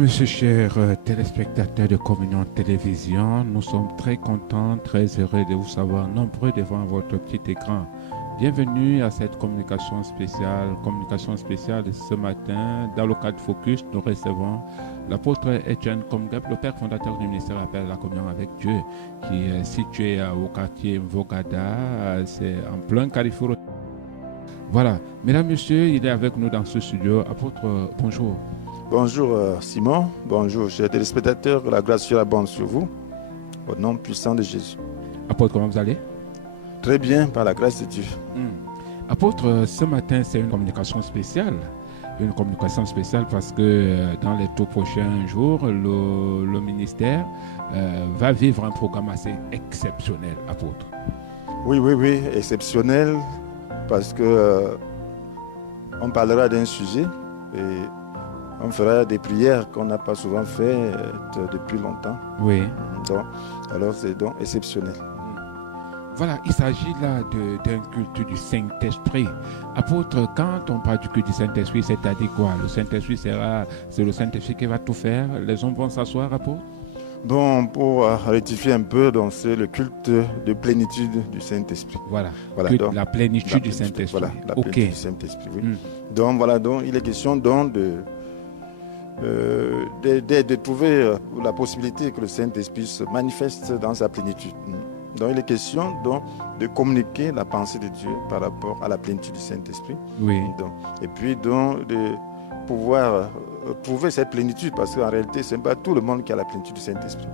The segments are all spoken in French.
Mesdames, Messieurs, chers téléspectateurs de Communion Télévision, nous sommes très contents, très heureux de vous savoir nombreux devant votre petit écran. Bienvenue à cette communication spéciale de ce matin. Dans le cadre Focus, nous recevons l'apôtre Etienne Komgep, le père fondateur du ministère Appel à la Communion avec Dieu, qui est situé au quartier Mvogada, c'est en plein Carrefour. Voilà, mesdames, messieurs, il est avec nous dans ce studio. Apôtre, bonjour. Bonjour Simon, bonjour chers téléspectateurs, que la grâce soit abonde sur vous, au nom puissant de Jésus. Apôtre, comment vous allez? Très bien, par la grâce de Dieu. Apôtre, ce matin, c'est une communication spéciale. Une communication spéciale parce que dans les tout prochains jours, le ministère va vivre un programme assez exceptionnel, apôtre. Oui, exceptionnel, parce que on parlera d'un sujet et on fera des prières qu'on n'a pas souvent fait depuis longtemps. Oui. Alors c'est donc exceptionnel. Voilà, il s'agit là d'un culte du Saint-Esprit. Apôtre, quand on parle du culte du Saint-Esprit, c'est-à-dire quoi? Le Saint-Esprit c'est le Saint-Esprit qui va tout faire? Les hommes vont s'asseoir, apôtre? Bon, pour rectifier un peu, donc c'est le culte de plénitude du Saint-Esprit. Voilà donc, la plénitude du Saint-Esprit. Voilà, la plénitude du Saint-Esprit, oui. Donc il est question donc de trouver la possibilité que le Saint-Esprit se manifeste dans sa plénitude. Donc il est question donc de communiquer la pensée de Dieu par rapport à la plénitude du Saint-Esprit. Oui. Et puis donc de pouvoir trouver cette plénitude, parce qu'en réalité ce n'est pas tout le monde qui a la plénitude du Saint-Esprit.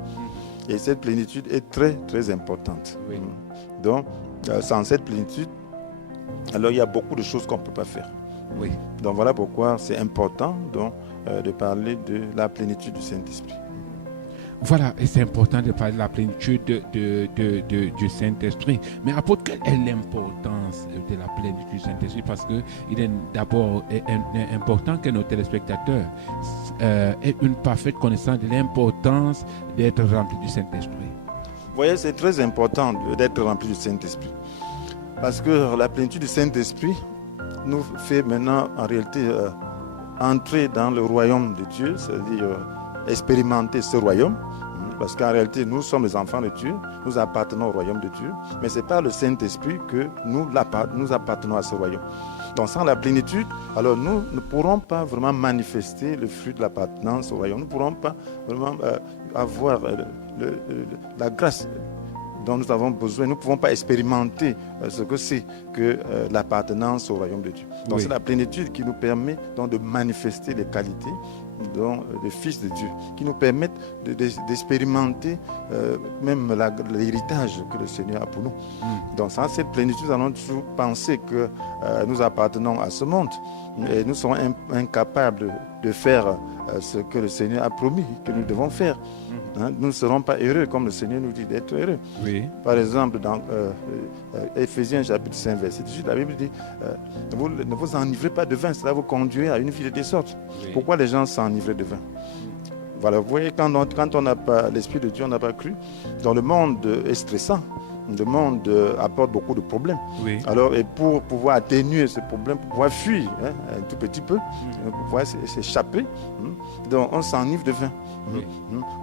Et cette plénitude est très très importante. Oui. Donc sans cette plénitude, alors il y a beaucoup de choses qu'on ne peut pas faire. Oui. Donc voilà pourquoi c'est important donc, de parler de la plénitude du Saint-Esprit. Voilà, et c'est important de parler de la plénitude du Saint-Esprit. Mais apôtre, quelle est l'importance de la plénitude du Saint-Esprit? Parce qu'il est d'abord important que nos téléspectateurs aient une parfaite connaissance de l'importance d'être remplis du Saint-Esprit. Vous voyez, c'est très important d'être rempli du Saint-Esprit. Parce que la plénitude du Saint-Esprit nous fait maintenant en réalité entrer dans le royaume de Dieu, c'est-à-dire expérimenter ce royaume, parce qu'en réalité nous sommes les enfants de Dieu, nous appartenons au royaume de Dieu, mais c'est par le Saint-Esprit que nous appartenons à ce royaume. Donc sans la plénitude, alors nous ne pourrons pas vraiment manifester le fruit de l'appartenance au royaume, nous ne pourrons pas vraiment avoir la grâce dont nous avons besoin, nous ne pouvons pas expérimenter ce que c'est que l'appartenance au royaume de Dieu. Donc c'est la plénitude qui nous permet donc de manifester les qualités des fils de Dieu, qui nous permettent d'expérimenter même l'héritage que le Seigneur a pour nous. Donc sans cette plénitude, nous allons toujours penser que nous appartenons à ce monde et nous serons incapables de faire ce que le Seigneur a promis que nous devons faire. Nous ne serons pas heureux comme le Seigneur nous dit d'être heureux. Oui. Par exemple, dans Éphésiens chapitre 5, verset 18, la Bible dit ne vous enivrez pas de vin, cela vous conduit à une vie de désordre. Oui. Pourquoi les gens s'enivrent de vin? Voilà, vous voyez, quand on n'a pas l'Esprit de Dieu, on n'a pas cru. Dans le monde est stressant. Le monde apporte beaucoup de problèmes. Oui. Alors, et pour pouvoir atténuer ce problème, pour pouvoir fuir un tout petit peu, pour pouvoir s'échapper, donc on s'enivre de vin. Oui.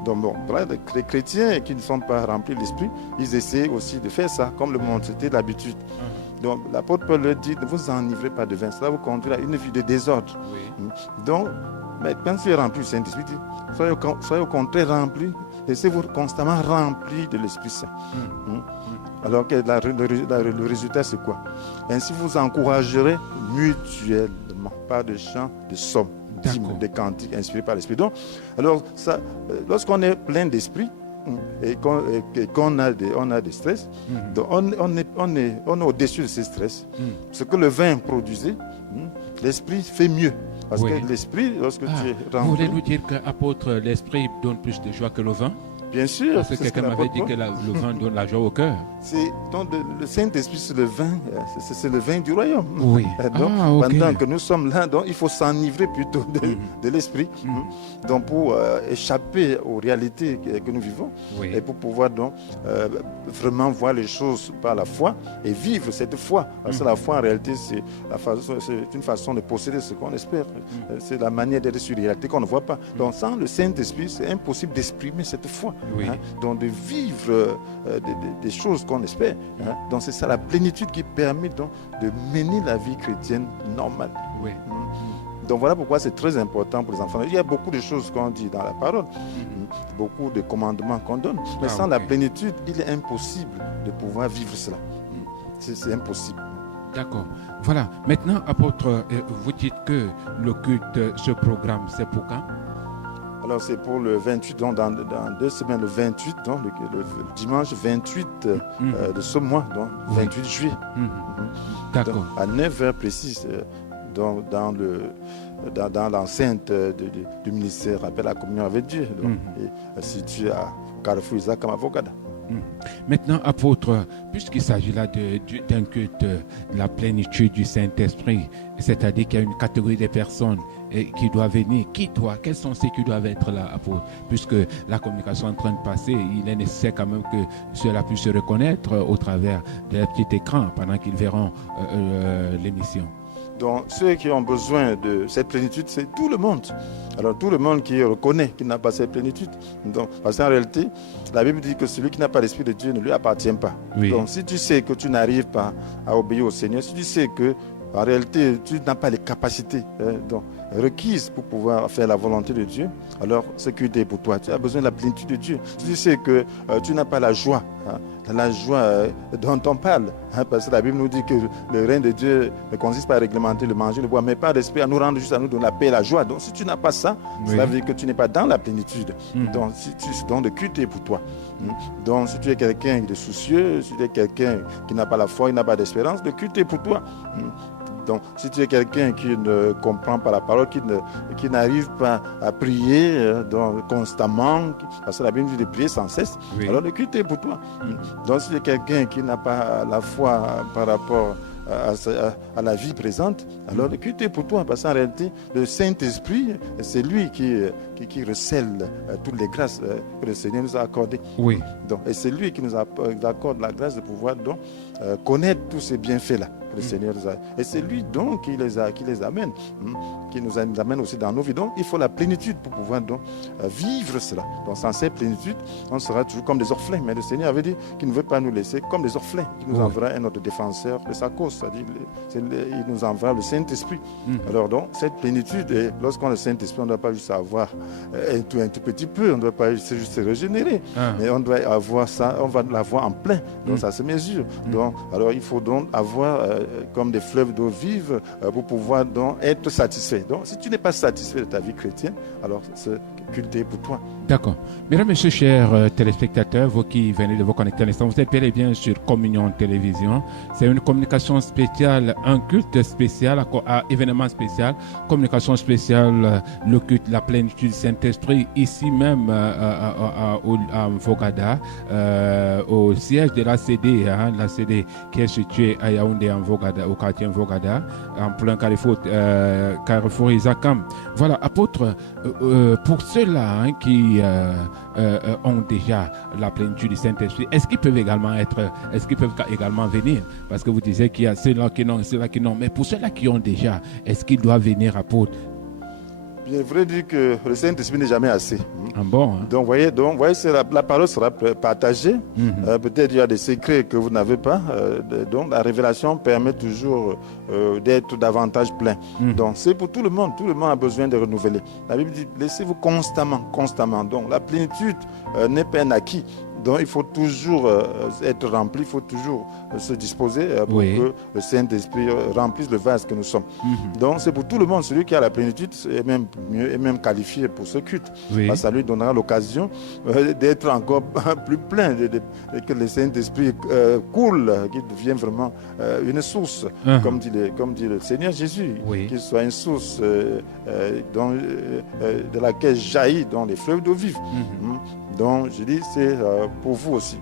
Donc bon, voilà, les chrétiens qui ne sont pas remplis de l'esprit, ils essaient aussi de faire ça, comme le monde, c'était l'habitude. Donc l'apôtre Paul leur dit, ne vous enivrez pas de vin, cela vous conduit à une vie de désordre. Oui. Donc, mais quand tu es rempli du Saint-Esprit, soyez au contraire rempli, laissez-vous constamment rempli de l'Esprit Saint. Alors que le résultat, c'est quoi? Ainsi, vous encouragerez mutuellement, pas de chants, de psaumes, des cantiques inspirés par l'Esprit. Donc, alors, lorsqu'on est plein d'esprit et qu'on a des stress, donc on est au-dessus de ces stress. Ce que le vin produisait, l'esprit fait mieux. Parce que l'esprit, lorsque tu es rempli... Vous voulez nous dire qu'apôtre, l'esprit donne plus de joie que le vin? Bien sûr. Parce que quelqu'un m'avait dit que le vin donne la joie au cœur. Donc le Saint-Esprit, c'est le vin, c'est le vin du royaume. Oui. Donc, pendant que nous sommes là, donc, il faut s'enivrer plutôt de l'esprit. Donc pour échapper aux réalités que nous vivons et pour pouvoir donc vraiment voir les choses par la foi et vivre cette foi. Parce que la foi en réalité c'est une façon de posséder ce qu'on espère. C'est la manière d'être sur une réalité qu'on ne voit pas. Donc sans le Saint-Esprit, c'est impossible d'exprimer cette foi. Donc de vivre des choses qu'on espère. Donc c'est ça la plénitude qui permet donc de mener la vie chrétienne normale. Donc voilà pourquoi c'est très important pour les enfants. Il y a beaucoup de choses qu'on dit dans la parole, beaucoup de commandements qu'on donne, mais sans la plénitude, il est impossible de pouvoir vivre cela. C'est impossible. D'accord. Voilà. Maintenant, apôtre, vous dites que le culte, ce programme, c'est pour quand? Alors c'est pour le 28, donc dans 2 semaines, le 28, donc le dimanche 28 de ce mois, donc 28 juillet. D'accord. Donc, à 9h précises, dans l'enceinte du ministère Appel à la communion avec Dieu, situé à Carrefour Isaac Avogada. Maintenant, apôtre, puisqu'il s'agit là d'un culte de la plénitude du Saint-Esprit, c'est-à-dire qu'il y a une catégorie de personnes qui doivent venir, quels sont ceux qui doivent être là, apôtre? Puisque la communication est en train de passer, il est nécessaire quand même que cela puisse se reconnaître au travers d'un petit écran pendant qu'ils verront l'émission. Donc, ceux qui ont besoin de cette plénitude, c'est tout le monde. Alors, tout le monde qui reconnaît qu'il n'a pas cette plénitude. Donc, parce qu'en réalité, la Bible dit que celui qui n'a pas l'Esprit de Dieu ne lui appartient pas. Donc, si tu sais que tu n'arrives pas à obéir au Seigneur, si tu sais que, en réalité, tu n'as pas les capacités requises pour pouvoir faire la volonté de Dieu, alors ce qui est pour toi, tu as besoin de la plénitude de Dieu. Si tu sais que tu n'as pas la joie, la joie dont on parle, parce que la Bible nous dit que le règne de Dieu ne consiste pas à réglementer le manger, le boire, mais pas d'esprit à nous rendre juste à nous donner la paix et la joie. Donc si tu n'as pas ça, cela veut dire que tu n'es pas dans la plénitude. Donc si tu donc le culte est pour toi. Donc si tu es quelqu'un de soucieux, si tu es quelqu'un qui n'a pas la foi, qui n'a pas d'espérance, le culte est pour toi. Donc, si tu es quelqu'un qui ne comprend pas la parole, qui n'arrive pas à prier constamment, parce que la Bible dit de prier sans cesse, alors le culte est pour toi. Donc, si tu es quelqu'un qui n'a pas la foi par rapport à la vie présente, alors le culte est pour toi, parce qu'en réalité, le Saint-Esprit, c'est lui qui recèle toutes les grâces que le Seigneur nous a accordées. Donc, et c'est lui qui nous accorde la grâce de pouvoir donc connaître tous ces bienfaits-là que le Seigneur nous a. Et c'est lui donc qui les amène, qui nous amène aussi dans nos vies. Donc, il faut la plénitude pour pouvoir donc vivre cela. Donc, sans cette plénitude, on sera toujours comme des orphelins. Mais le Seigneur avait dit qu'il ne veut pas nous laisser comme des orphelins, qu'il nous enverra un autre défenseur de sa cause. C'est-à-dire, il nous enverra le Saint-Esprit. Alors, donc, cette plénitude, et lorsqu'on a le Saint-Esprit, on ne doit pas juste avoir un tout petit peu, on ne doit pas juste se régénérer, mais on doit avoir ça, on va l'avoir en plein. Donc, ça se mesure. Donc, alors, il faut donc avoir comme des fleuves d'eau vive pour pouvoir donc être satisfait. Donc, si tu n'es pas satisfait de ta vie chrétienne, alors ce culte est pour toi. D'accord. Mesdames et messieurs, chers téléspectateurs, vous qui venez de vous connecter à l'instant, vous êtes bel et bien sur Communion Télévision. C'est une communication spéciale, un culte spécial, à événement spécial, communication spéciale, le culte, la plénitude du Saint-Esprit, ici même à Mvogada, au siège de la CD, la CD qui est située à Yaoundé, au quartier Mvogada, en plein Carrefour Isakam. Voilà, apôtre, pour ceux-là qui ont déjà la plénitude du Saint-Esprit, est-ce qu'ils peuvent également venir? Parce que vous disiez qu'il y a ceux-là qui n'ont, ceux-là qui n'ont. Mais pour ceux-là qui ont déjà, est-ce qu'ils doivent venir, apôtre? Bien, il faudrait dire que le Saint-Esprit n'est jamais assez. Bon, hein? Donc, voyez, la parole sera partagée. Peut-être il y a des secrets que vous n'avez pas. Donc, la révélation permet toujours d'être davantage plein. Donc, c'est pour tout le monde. Tout le monde a besoin de renouveler. La Bible dit, laissez-vous constamment. Donc, la plénitude n'est pas un acquis. Donc il faut toujours être rempli, il faut toujours se disposer pour que le Saint-Esprit remplisse le vase que nous sommes. Donc c'est pour tout le monde, celui qui a la plénitude est même mieux et même qualifié pour ce culte. Parce que ça lui donnera l'occasion d'être encore plus plein, que le Saint-Esprit coule, qu'il devienne vraiment une source, comme dit le Seigneur Jésus, qu'il soit une source de laquelle jaillit dans les fleuves d'eau vive. Donc je dis, c'est pour vous aussi.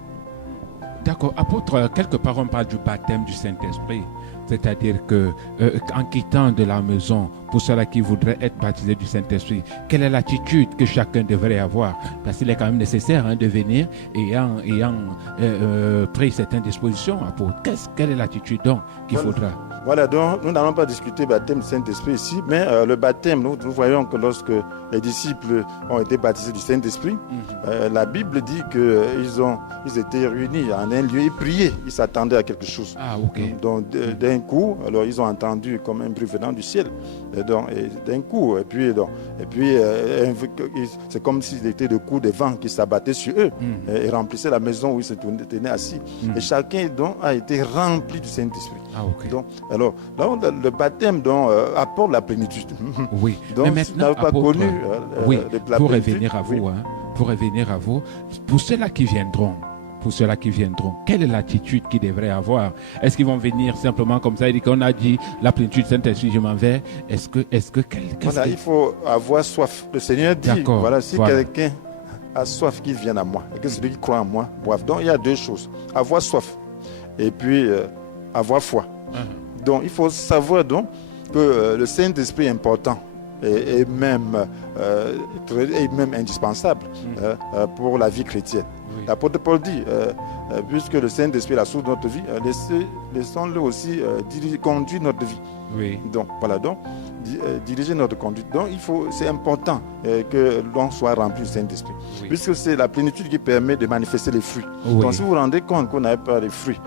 D'accord. Apôtre, quelque part on parle du baptême du Saint-Esprit. C'est-à-dire qu'en quittant de la maison, pour ceux-là qui voudraient être baptisés du Saint-Esprit, quelle est l'attitude que chacun devrait avoir? Parce qu'il est quand même nécessaire de venir ayant pris certaines dispositions. Quelle est l'attitude donc qu'il faudra? Voilà, donc nous n'allons pas discuter baptême du Saint-Esprit ici, mais le baptême, nous voyons que lorsque les disciples ont été baptisés du Saint-Esprit, la Bible dit qu'ils étaient réunis en un lieu et priaient. Ils s'attendaient à quelque chose. Donc d'un coup, alors ils ont entendu comme un bruit venant du ciel. Et d'un coup, et puis c'est comme s'il était de coups de vent qui s'abattaient sur eux et remplissaient la maison où ils se tenaient assis. Et chacun donc a été rempli du Saint-Esprit. Donc, alors, là, le baptême apporte la plénitude. Donc, mais maintenant, si tu n'as pas connu la pour plénitude, revenir à vous, pour revenir à vous, pour ceux-là qui viendront, quelle est l'attitude qu'ils devraient avoir? Est-ce qu'ils vont venir simplement comme ça et dire qu'on a dit la plénitude Saint-Esprit, je m'en vais? Il faut avoir soif. Le Seigneur dit, si quelqu'un a soif, qu'il vienne à moi. Et que celui qui croit en moi boive. Donc, il y a deux choses. Avoir soif et puis avoir foi. Donc, il faut savoir donc que le Saint-Esprit est important et même indispensable pour la vie chrétienne. L'apôtre Paul dit, puisque le Saint-Esprit est la source de notre vie, laissons-le aussi conduire notre vie. Donc, diriger notre conduite. Donc, c'est important que l'on soit rempli du Saint-Esprit, puisque c'est la plénitude qui permet de manifester les fruits. Donc, si vous vous rendez compte qu'on n'avait pas les fruits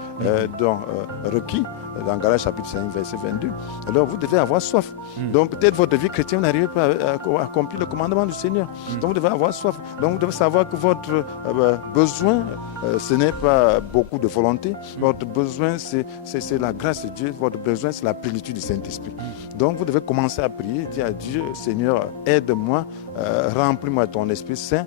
requis, dans Galates chapitre 5, verset 22, alors vous devez avoir soif. Donc peut-être votre vie chrétienne, vous n'arrivez pas à accomplir le commandement du Seigneur. Donc vous devez avoir soif. Donc vous devez savoir que votre besoin, ce n'est pas beaucoup de volonté. Votre besoin, c'est la grâce de Dieu. Votre besoin, c'est la plénitude du Saint-Esprit. Donc vous devez commencer à prier, dire à Dieu, Seigneur, aide-moi, remplis-moi de ton Esprit Saint.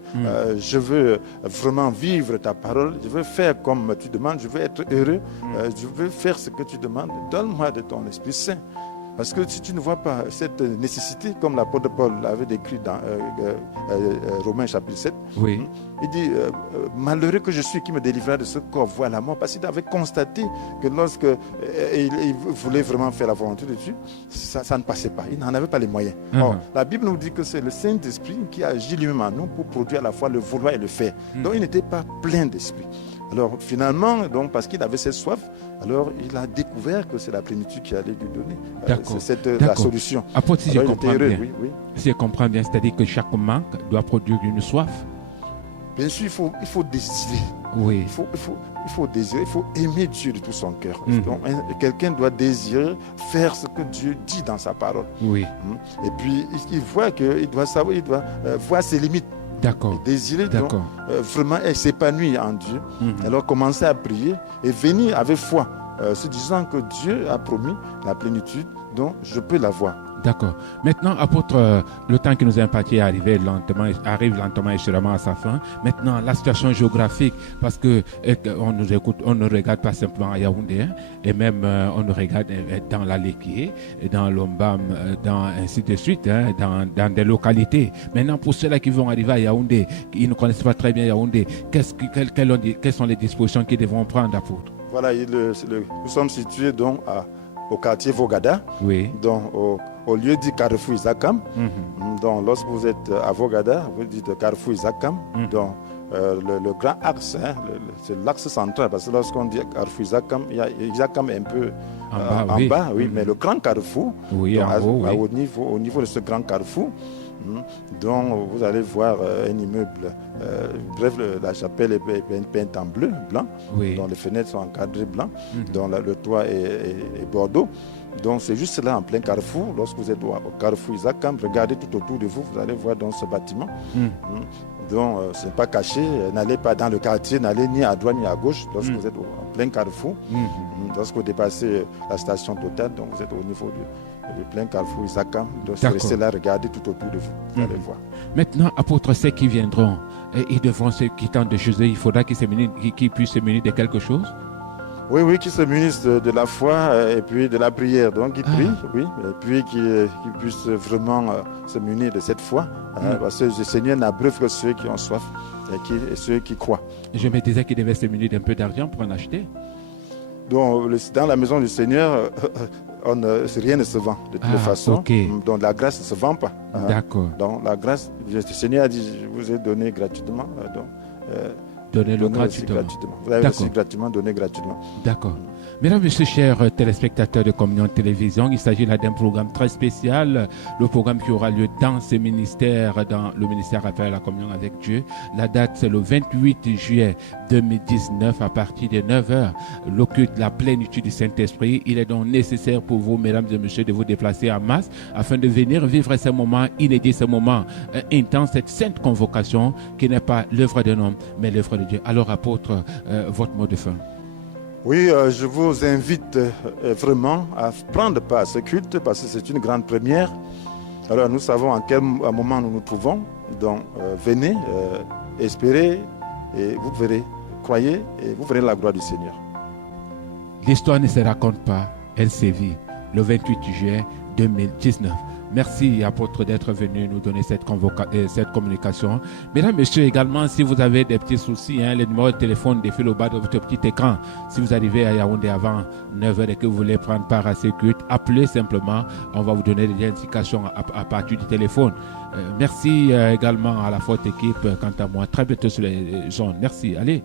Je veux vraiment vivre ta parole. Je veux faire comme tu demandes. Je veux être heureux. Je veux faire ce que tu demandes. Donne-moi de ton Esprit Saint. Parce que si tu ne vois pas cette nécessité, comme l'apôtre Paul l'avait décrit dans Romains chapitre 7, il dit, malheureux que je suis qui me délivrera de ce corps voie la mort. Parce qu'il avait constaté que lorsque il voulait vraiment faire la volonté de Dieu, ça ne passait pas. Il n'en avait pas les moyens. Or, la Bible nous dit que c'est le Saint-Esprit qui agit lui-même en nous pour produire à la fois le vouloir et le faire. Donc il n'était pas plein d'esprit. Alors finalement, donc, parce qu'il avait cette soif, alors il a découvert que c'est la plénitude qui allait lui donner. C'est la solution. Apôtre, si je comprends bien, c'est-à-dire que chaque manque doit produire une soif. Bien sûr, il faut désirer. Il faut désirer, il faut aimer Dieu de tout son cœur. Donc, quelqu'un doit désirer faire ce que Dieu dit dans sa parole. Et puis, il voit qu'il doit savoir, il doit voir ses limites. Désirer donc vraiment s'épanouir en Dieu. Alors commencer à prier et venir avec foi, se disant que Dieu a promis la plénitude, donc je peux l'avoir. D'accord. Maintenant, apôtre, le temps qui nous est imparti arrive lentement et sûrement à sa fin. Maintenant, la situation géographique, parce que on nous écoute, on ne regarde pas simplement à Yaoundé, et même on nous regarde dans la Léquié, dans l'Ombam, ainsi de suite, dans des localités. Maintenant, pour ceux-là qui vont arriver à Yaoundé, qui ne connaissent pas très bien Yaoundé, quelles sont les dispositions qu'ils devront prendre, apôtre? Voilà, nous sommes situés donc au quartier Vogada, donc au lieu dit Carrefour Isakam. Donc lorsque vous êtes à Vogada, vous dites Carrefour Isakam. Donc le grand axe, c'est l'axe central, parce que lorsqu'on dit Carrefour Isakam, il y a Isakam un peu en bas, mais le grand carrefour, au niveau de ce grand carrefour, donc vous allez voir un immeuble, la chapelle est peinte en bleu, blanc, dont les fenêtres sont encadrées blanc, dont le toit est bordeaux. Donc c'est juste là en plein carrefour. Lorsque vous êtes au carrefour Isakam, regardez tout autour de vous, vous allez voir dans ce bâtiment. Donc ce n'est pas caché, n'allez pas dans le quartier, n'allez ni à droite ni à gauche lorsque vous êtes en plein carrefour. Lorsque vous dépassez la station Total, donc vous êtes au niveau du plein carrefour Isakam. Donc restez là, regardez tout autour de vous, vous allez voir. Maintenant, apôtres, ceux qui viendront, ils devront, ceux qui tentent de Jésus, il faudra qu'ils puissent se munir de quelque chose. Oui, qui se munissent de la foi et puis de la prière. Donc, ils prient, oui, et puis qu'ils puissent vraiment se munir de cette foi. Parce que le Seigneur n'abreuve que ceux qui ont soif et ceux qui croient. Je me disais qu'ils devaient se munir d'un peu d'argent pour en acheter. Donc, dans la maison du Seigneur, rien ne se vend de toute façon. Okay. Donc, la grâce ne se vend pas. D'accord. Donc, la grâce, le Seigneur a dit, je vous ai donné gratuitement. Donnez-le gratuitement. Vous avez aussi gratuitement donné gratuitement. D'accord. Mesdames, Messieurs, chers téléspectateurs de Communion Télévision, il s'agit là d'un programme très spécial, le programme qui aura lieu dans ce ministère, dans le ministère Appel à la Communion avec Dieu. La date, c'est le 28 juillet 2019 à partir de 9h, l'occulte la plénitude du Saint-Esprit. Il est donc nécessaire pour vous, mesdames et messieurs, de vous déplacer en masse afin de venir vivre ces moments inédits, ces moments intenses, cette sainte convocation qui n'est pas l'œuvre d'un homme, mais l'œuvre de Dieu. Alors, apôtre, votre mot de fin. Oui, je vous invite vraiment à prendre part à ce culte parce que c'est une grande première. Alors nous savons à quel moment nous nous trouvons. Donc venez, espérez et vous verrez, croyez et vous verrez la gloire du Seigneur. L'histoire ne se raconte pas, elle se vit. Le 28 juillet 2019. Merci, apôtre, d'être venu nous donner cette communication. Mesdames, messieurs, également, si vous avez des petits soucis, le numéro de téléphone défile au bas de votre petit écran. Si vous arrivez à Yaoundé avant 9h et que vous voulez prendre part à ces cultes, appelez simplement. On va vous donner des indications à partir du téléphone. Merci également à la forte équipe. Quant à moi, très bientôt sur les zones. Merci. Allez.